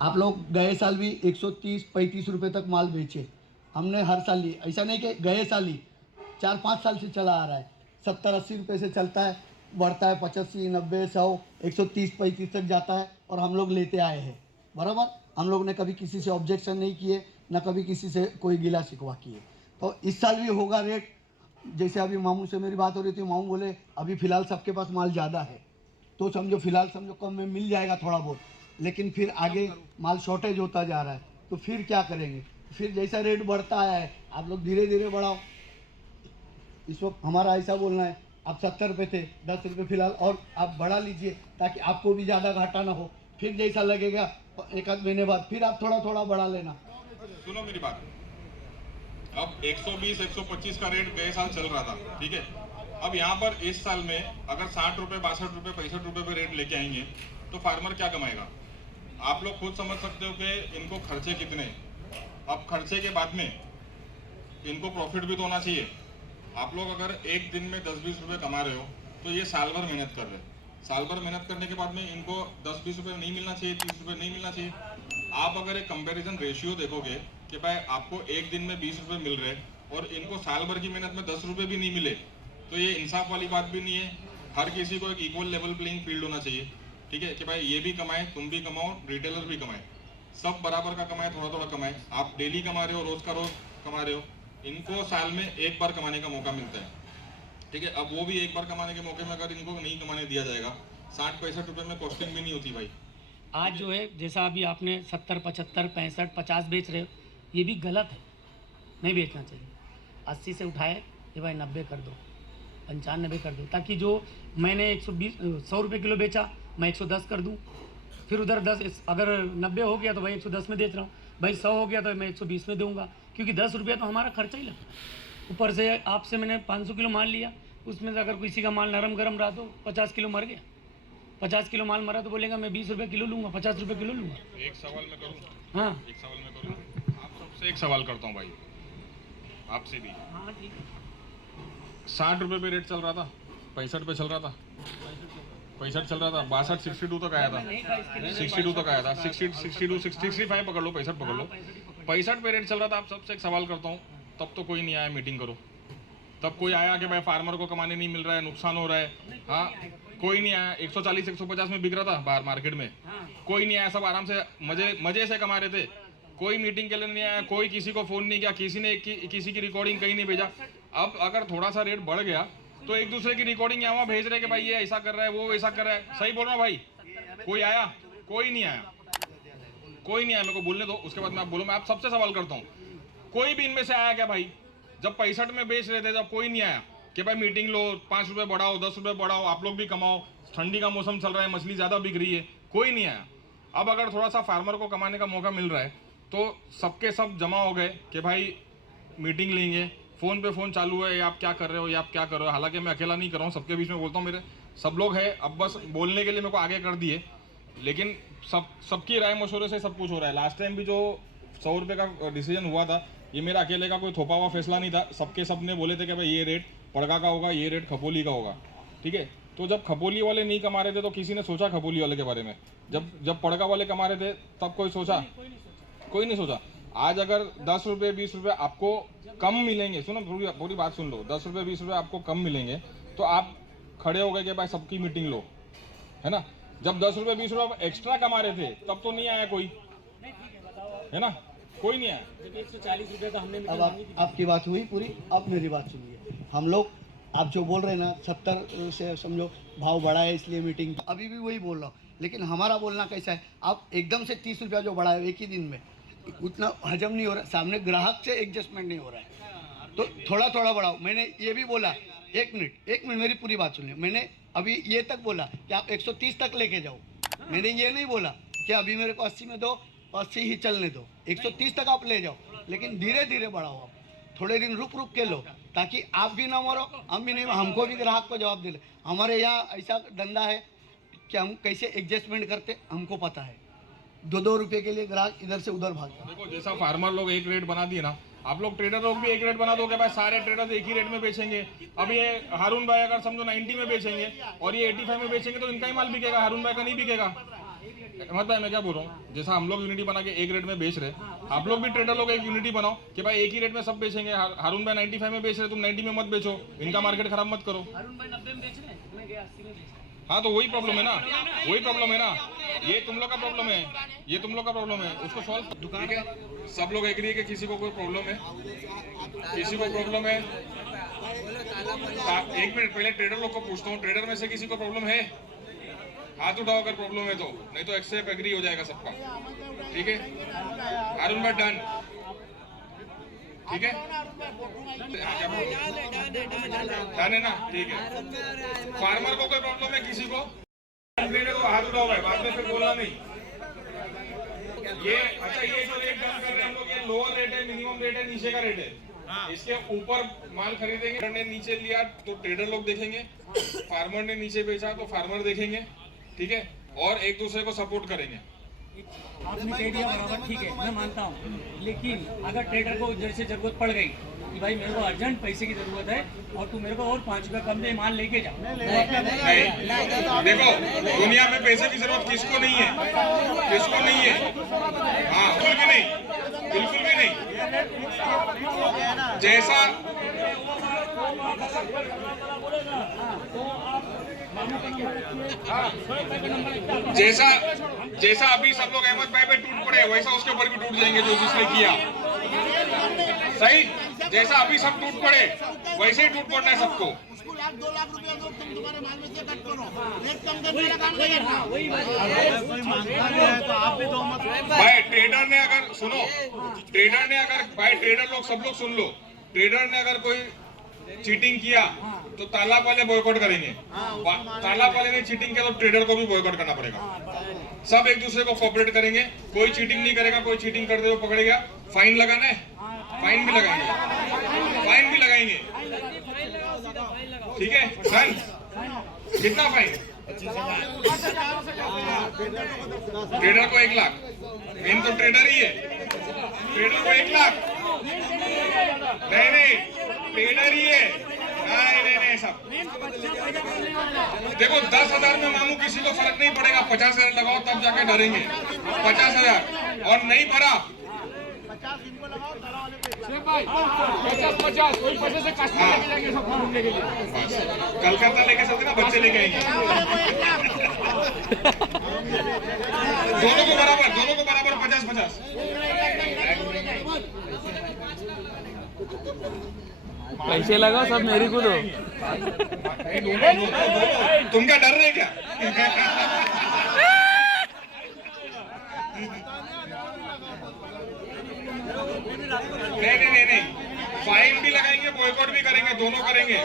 आप लोग गए साल भी 130-35 रुपये तक माल बेचे। हमने हर साल ली, ऐसा नहीं कि गए साल ही, 4-5 साल से चला आ रहा है। 70-80 रुपये से चलता है, बढ़ता है 85, 90, 100, 130-35 तक जाता है और हम लोग लेते आए हैं। बराबर, हम लोग ने कभी किसी से ऑब्जेक्शन नहीं किए, ना कभी किसी से कोई गिला शिकवा किए। तो इस साल भी होगा रेट। जैसे अभी मामू से मेरी बात हो रही थी, मामू बोले अभी फ़िलहाल सबके पास माल ज़्यादा है, तो समझो फ़िलहाल समझो कम में मिल जाएगा थोड़ा बहुत, लेकिन फिर आगे माल शॉर्टेज होता जा रहा है, तो फिर क्या करेंगे? फिर जैसा रेट बढ़ता आया है, आप लोग धीरे धीरे बढ़ाओ। इस वक्त हमारा ऐसा बोलना है, आप 70 रुपये थे, 10 रुपये फिलहाल और आप बढ़ा लीजिए, ताकि आपको भी ज़्यादा घाटा ना हो। फिर जैसा लगेगा एक आध महीने बाद फिर आप थोड़ा थोड़ा बढ़ा लेना। सुनो मेरी बात, अब 120 125 का रेट गए साल चल रहा था, ठीक है। अब यहाँ पर इस साल में अगर 60 रुपये 62 रुपये 65 रुपये पे रेट लेके आएंगे तो फार्मर क्या कमाएगा? आप लोग खुद समझ सकते हो कि इनको खर्चे कितने। अब खर्चे के बाद में इनको प्रॉफिट भी तो होना चाहिए। आप लोग अगर एक दिन में 10-20 रुपये कमा रहे हो तो ये साल भर मेहनत कर रहे हैं। साल भर मेहनत करने के बाद में इनको 10-20 रुपये नहीं मिलना चाहिए, 30 रुपये नहीं मिलना चाहिए। आप अगर एक कंपैरिजन रेशियो देखोगे कि भाई आपको एक दिन में 20 रुपये मिल रहे और इनको साल भर की मेहनत में 10 रुपये भी नहीं मिले, तो ये इंसाफ वाली बात भी नहीं है। हर किसी को एक इक्वल लेवल प्लेइंग फील्ड होना चाहिए, ठीक है, कि भाई ये भी कमाए, तुम भी कमाओ, रिटेलर भी कमाए, सब बराबर का कमाए, थोड़ा थोड़ा कमाए। आप डेली कमा रहे हो, रोज का रोज कमा रहे हो, इनको साल में एक बार कमाने का मौका मिलता है, ठीक है। अब वो भी एक बार कमाने के मौके में अगर इनको नहीं कमाने दिया जाएगा, 60-65 रुपये में कॉस्टिंग भी नहीं होती भाई। आज जो है जैसा अभी आपने 70, 75, 65, 50 बेच रहे हो, ये भी गलत है, नहीं बेचना चाहिए। 80 से उठाए कि भाई 90 कर दो, 95 कर दो, ताकि जो मैंने 100 रुपये किलो बेचा मैं 110 कर दूं। फिर उधर 10 अगर 90 हो गया तो भाई 110 में देख रहा हूँ, भाई 100 हो गया तो मैं 120 में दूंगा, क्योंकि 10 रुपया तो हमारा खर्चा ही लगता है। ऊपर से आपसे मैंने 500 किलो माल लिया, उसमें से अगर किसी का माल नरम गरम रहा तो 50 किलो मर गया। 50 किलो माल मरा तो बोलेगा मैं 20 रुपये किलो लूँगा, 50 रुपये किलो लूँगा। एक सवाल मैं करूँ? हाँ, एक सवाल मैं करूँ, आप सबसे एक सवाल करता हूँ भाई, आपसे भी। हाँ ठीक है। 60 रुपये पे रेट चल रहा था, 65 पे चल रहा था, 65 चल रहा था, 62 62 तक आया था, 62 तक आया था, 60 62 65 पकड़ लो, 65 पकड़ लो, 65 पे रेट चल रहा था। आप सबसे एक सवाल करता हूँ, तब तो कोई नहीं आया मीटिंग करो, तब कोई आया कि भाई फार्मर को कमाने नहीं मिल रहा है, नुकसान हो रहा है? हाँ, कोई नहीं आया। 140 150 में बिक रहा था बाहर मार्केट में, कोई नहीं आया, सब आराम से मजे से कमा रहे थे, कोई मीटिंग के लिए नहीं आया, कोई किसी को फोन नहीं किया, किसी ने किसी की रिकॉर्डिंग कहीं नहीं भेजा। अब अगर थोड़ा सा रेट बढ़ गया तो एक दूसरे की रिकॉर्डिंग यहाँ भेज रहे कि भाई ये ऐसा कर रहा है, वो ऐसा कर रहा है। सही बोल रहा हूँ भाई? कोई आया? कोई नहीं आया, कोई नहीं आया। मेरे को बोलने दो, उसके बाद मैं आप बोलो। मैं आप सबसे सवाल करता हूँ, कोई भी इनमें से आया क्या भाई? जब 65 में बेच रहे थे जब कोई नहीं आया कि भाई मीटिंग लो, 5 रुपये बढ़ाओ, 10 रुपये बढ़ाओ, आप लोग भी कमाओ, ठंडी का मौसम चल रहा है, मछली ज़्यादा बिक रही है, कोई नहीं आया। अब अगर थोड़ा सा फार्मर को कमाने का मौका मिल रहा है तो सबके सब जमा हो गए कि भाई मीटिंग लेंगे, फ़ोन पे फ़ोन चालू है, ये आप क्या कर रहे हो, ये आप क्या कर रहे हो। हालांकि मैं अकेला नहीं कर रहा हूँ, सबके बीच में बोलता हूँ, मेरे सब लोग हैं, अब बस बोलने के लिए मेरे को आगे कर दिए, लेकिन सबकी राय मशवरे से सब कुछ हो रहा है। लास्ट टाइम भी जो 100 रुपये का डिसीजन हुआ था, ये मेरा अकेले का कोई थोपा हुआ फैसला नहीं था, सबके सब ने बोले थे कि भाई ये रेट पड़गा का होगा, ये रेट खपोली का होगा, ठीक है। तो जब खपोली वाले नहीं कमा रहे थे तो किसी ने सोचा खपोली वाले के बारे में? जब पड़गा वाले कमा रहे थे तब कोई सोचा? कोई नहीं सोचा। आज अगर 10 रुपये 20 रुपये आपको कम मिलेंगे, सुनो पूरी बात सुन लो, 10 रुपये 20 रुपये आपको कम मिलेंगे तो आप खड़े हो गए कि भाई सबकी मीटिंग लो, है ना। जब 10 रुपये 20 रुपये एक्स्ट्रा कमा रहे थे तब तो नहीं आया कोई, है ना, कोई नहीं आया। 140 रुपये का हमने अब आपकी बात हुई पूरी, अब मेरी बात सुनिए। हम लोग आप जो बोल रहे हैं ना 70 से समझो भाव बढ़ा है इसलिए मीटिंग, अभी भी वही बोल रहा हूँ, लेकिन हमारा बोलना कैसा है, आप एकदम से 30 रुपया जो बढ़ा है एक ही दिन में, उतना हजम नहीं हो रहा, सामने ग्राहक से एडजस्टमेंट नहीं हो रहा है, तो थोड़ा थोड़ा बढ़ाओ। मैंने ये भी बोला, एक मिनट मेरी पूरी बात सुनिए। मैंने अभी ये तक बोला कि आप 130 तक लेके जाओ, मैंने ये नहीं बोला कि अभी मेरे को 80 में दो, 80 ही चलने दो, 130 तक आप ले जाओ, लेकिन धीरे धीरे बढ़ाओ। आप थोड़े दिन रुक रुक के लो, ताकि आप भी ना मरो, हम भी नहीं, हमको भी ग्राहक को जवाब दे ले। हमारे यहाँ ऐसा धंधा है कि हम कैसे एडजस्टमेंट करते हमको पता है। 2-2 रुपये के लिए ग्राहक इधर से उधर भागता। देखो, जैसा फार्मर लोग एक रेट बना दिए ना, आप लोग ट्रेडर लोग भी एक रेट बना दो कि भाई सारे ट्रेडर्स एक ही रेट में बेचेंगे। अब ये हारून भाई अगर समझो 90 में बेचेंगे और ये 85 में बेचेंगे तो इनका ही माल बिकेगा, हारून भाई का नहीं बिकेगा। अहमद भाई मैं क्या बोल रहा हूँ, जैसा हम लोग यूनिटी बना के एक रेट में बेच रहे, आप लोग भी ट्रेडर लोग एक यूनिटी बनाओ कि भाई एक ही रेट में सब बेचेंगे। हारून भाई 95 में बेच रहे, तुम 90 में मत बेचो, इनका मार्केट खराब मत करो। अरुण भाई 90 में बेच रहे हैं, मैं गया 80 में बेच रहा हूं। हाँ तो वही प्रॉब्लम है ना, वही प्रॉब्लम है ना, ये तुम लोग का प्रॉब्लम है, ये तुम लोग का प्रॉब्लम है, उसको सॉल्व। ठीक है, सब लोग एग्री है कि किसी को कोई प्रॉब्लम है, किसी को प्रॉब्लम है। एक मिनट पहले ट्रेडर लोग को पूछता हूँ, ट्रेडर में से किसी को प्रॉब्लम है? हाथ उठाओ अगर प्रॉब्लम है तो, नहीं तो एक्सेप्ट एग्री हो जाएगा सबका। ठीक है, अरुण भाई डन। ठीक है, डन है ना? ठीक है, फार्मर को कोई प्रॉब्लम है किसी को? ट्रेडर को हाथ उठाओ भाई, बाद में फिर बोलना नहीं। ये अच्छा, ये जो रेट डन कर रहे हैं हम लोग, ये लोअर रेट है, मिनिमम रेट है, नीचे का रेट है। इसके ऊपर माल खरीदेंगे, ट्रेडर ने नीचे लिया तो ट्रेडर लोग देखेंगे, फार्मर ने नीचे बेचा तो फार्मर देखेंगे। ठीक है, और एक दूसरे को सपोर्ट करेंगे। आपने कह दिया बराबर, ठीक है, मैं मानता हूँ, लेकिन अगर ट्रेडर को जैसे जरूरत पड़ गई कि भाई मेरे को अर्जेंट पैसे की जरूरत है और तू मेरे को और 5 रुपया कम दे, माल लेके जा। नहीं, देखो दुनिया में पैसे की जरूरत किसको नहीं है, किसको नहीं है। हाँ बिल्कुल भी नहीं, बिल्कुल भी नहीं। जैसा जैसा जैसा अभी सब लोग अहमद भाई पे टूट पड़े, वैसा उसके ऊपर भी टूट जाएंगे जो जिसने किया। सही, जैसा अभी सब टूट पड़े वैसे ही टूट पड़ना है सबको। उसको 1-2 लाख रुपया दो, तुम तुम्हारे माल में से कट करो, रेट कम करने का काम नहीं करना। भाई ट्रेडर ने अगर सुनो, ट्रेडर ने अगर, भाई ट्रेडर लोग सब लोग सुन लो, ट्रेडर ने अगर कोई चीटिंग किया तो तालाब वाले बॉयकॉट करेंगे, तालाब वाले ने चीटिंग किया तो ट्रेडर को भी बॉयकॉट करना पड़ेगा। सब एक दूसरे को कोऑपरेट करेंगे, कोई चीटिंग नहीं करेगा, कोई चीटिंग करते हुए पकड़ेगा, फाइन लगाना है, फाइन भी लगाएंगे, फाइन भी लगाएंगे। ठीक है, डन। कितना फाइन? ट्रेडर को 1 लाख, मेन तो ट्रेडर ही है, ट्रेडर को 1 लाख। नहीं, ट्रेडर ही है। नहीं सब देखो, 10,000 में मामू किसी को फर्क नहीं पड़ेगा, 50,000 लगाओ तब जाके डरेंगे। 50,000 और नहीं भरा 50 कोई पैसे से कश्मीर लेके जाएंगे सब घूमने के लिए। कलकत्ता लेके चलते ना, बच्चे लेके आएंगे। दोनों को बराबर 50-50। पैसे लगाओ सब मेरी को दो। तुम क्या डर रहे क्या? नहीं, फाइन भी लगाएंगे, बॉयकॉट भी करेंगे, दोनों करेंगे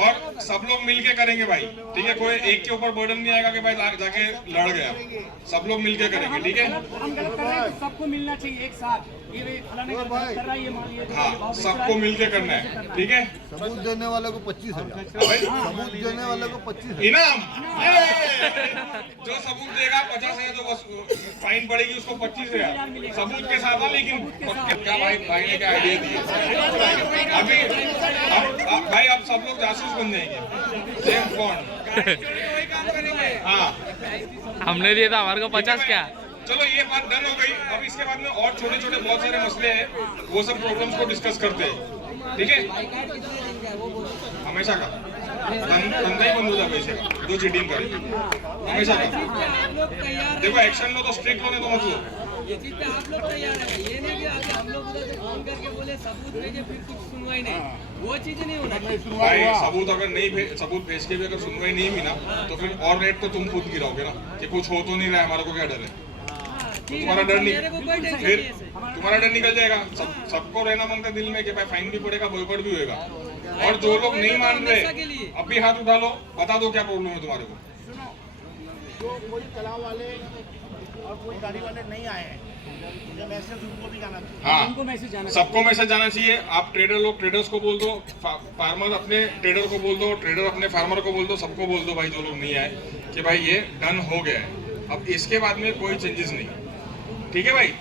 और सब लोग मिलके करेंगे भाई। ठीक है, कोई एक के ऊपर बर्डन नहीं आएगा कि भाई जाके लड़ गया, सब लोग मिलके करेंगे। ठीक है, हम गलत कर रहे हैं तो सबको मिलना चाहिए एक साथ। ये फलाने गलत कर रहा है, ये मान लिया, हाँ सबको मिलके करना है। ठीक है, सबूत देने वाले को 25,000, सबूत देने वाले को 25,000 इनाम। जो सबूत देगा 50,000, जो फाइन पड़ेगी उसको 25,000 सबूत के साथ। लेकिन क्या भाई ने क्या आइडिया दिया अभी? अब भाई अब सब लोग जासूस बन जाएंगे, जेम्स बॉन्ड। हाँ हमने दिया था, हमारे को 50 क्या। चलो ये बात डन हो गई। अब इसके बाद में और छोटे छोटे बहुत सारे मसले हैं, वो सब प्रॉब्लम्स को डिस्कस करते हैं। ठीक है, हमेशा का धंधा ही बंद हो जाए पैसे का, जो चीटिंग करे हमेशा का। देखो एक्शन लो तो स्ट्रिक्ट लो, नहीं तो मत लो। ये चीज पे आप लोग तैयार है, ये नहीं कि आगे हम लोग उधर से फोन करके बोले सबूत भेजे फिर कुछ सुनवाई नहीं, वो चीज नहीं होना चाहिए। भाई सबूत अगर नहीं सबूत भेज के भी अगर सुनवाई नहीं हुई ना, तो फिर और रेट तो तुम खुद गिराओगे ना कि कुछ हो तो नहीं रहा है, हमारे को क्या डर है। तुम्हारा डर नहीं, फिर तुम्हारा डर निकल जाएगा। सबको रहना मानता है दिल में कि भाई फाइन भी पड़ेगा, बॉयकॉट भी होएगा। और जो लोग नहीं मान रहे अब भी हाथ उठा लो, बता दो क्या प्रॉब्लम है तुम्हारे को। जो कोई तालाब वाले और कोई गाड़ी वाले नहीं आए हैं, मुझे मैसेज उनको भी जाना चाहिए। हाँ उनको मैसेज जाना सबको मैसेज जाना चाहिए। आप ट्रेडर लोग ट्रेडर्स को बोल दो, फार्मर अपने ट्रेडर को बोल दो, ट्रेडर अपने फार्मर को बोल दो, सबको बोल दो भाई जो लोग नहीं आए कि भाई ये डन हो गया है, अब इसके बाद में कोई चेंजेस नहीं। ठीक है भाई।